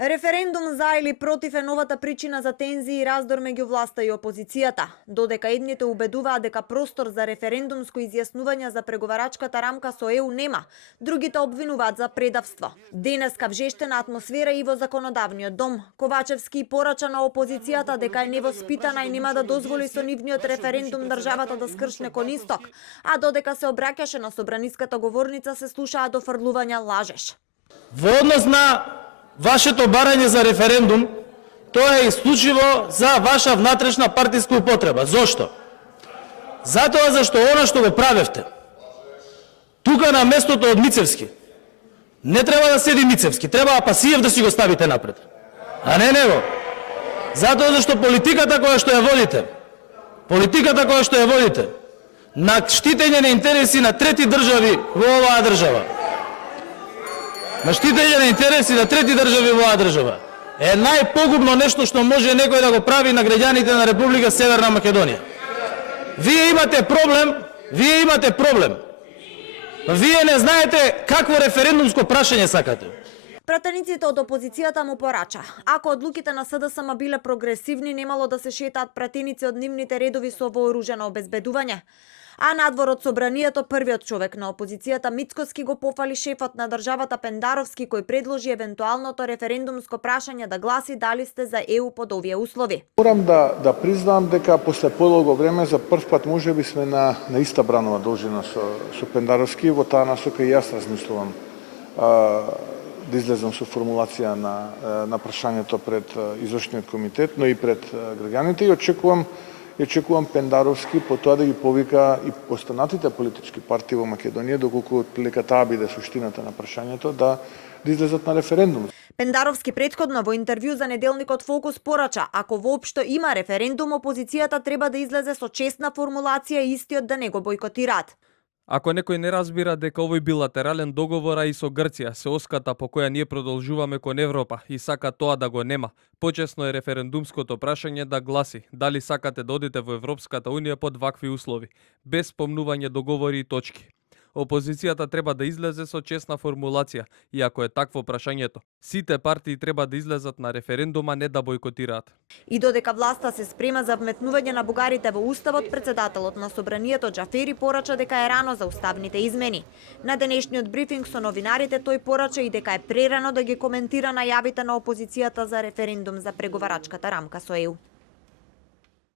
Референдум за или против е новата причина за тензии и раздор меѓу власта и опозицијата. Додека едните убедуваат дека простор за референдумско изјаснување за преговарачката рамка со ЕУ нема, другите обвинуваат за предавство. Денеска вжештена атмосфера и во законодавниот дом. Ковачевски порача на опозицијата дека е невоспитана и нема да дозволи со нивниот референдум државата да скршне кон исток, а додека се обраќаше на собраниската говорница се слушаа дофрлувања лажеш. Во однос на вашето барање за референдум, тоа е исклучиво за ваша внатрешна партиска употреба. Зошто? Затоа зашто она што го правевте, тука на местото од Мицевски, не треба да седи Мицевски, треба Пасиев да си го ставите напред, а не него. Затоа зашто политиката која што ја водите, на штитење на интереси на трети држави во оваа држава, на штитење на интереси на трети држави во оваа држава, е најпогубно нешто што може некој да го прави на граѓаните на Република Северна Македонија. Вие имате проблем. Вие не знаете какво референдумско прашање сакате. Пратениците од опозицијата му порача. Ако одлуките на СДСМ биле прогресивни, немало да се шетаат пратеници од нивните редови со вооружено обезбедување. А надвор од собранието, првиот човек на опозицијата Мицкоски го пофали шефот на државата Пендаровски, кој предложи евентуалното референдумско прашање да гласи дали сте за ЕУ под овие услови. Морам да признам дека после подолго време за прв пат можеби сме на иста бранова должина со Пендаровски. Во таа насока и јас размислувам да излезам со формулација на прашањето пред извршниот комитет, но и пред граѓаните и очекувам Пендаровски по тоа да ги повика и останатите политички партии во Македонија, доколку отприлика таа биде суштината на прашањето, да излезат на референдум. Пендаровски претходно во интервју за неделникот Фокус порача, ако воопшто има референдум, опозицијата треба да излезе со честна формулација и истиот да не го бойкотираат. Ако некој не разбира дека овој билатерален договор и со Грција се оската по која ние продолжуваме кон Европа и сака тоа да го нема, почесно е референдумското прашање да гласи дали сакате да одите во Европската Унија под вакви услови, без спомнување договори и точки. Опозицијата треба да излезе со честна формулација и ако е такво прашањето, сите партии треба да излезат на референдума, не да бойкотираат. И додека власта се спрема за вметнување на бугарите во уставот, председателот на собранието Џафери порача дека е рано за уставните измени. На денешниот брифинг со новинарите тој порача и дека е прерано да ги коментира најавите на опозицијата за референдум за преговарачката рамка со ЕУ.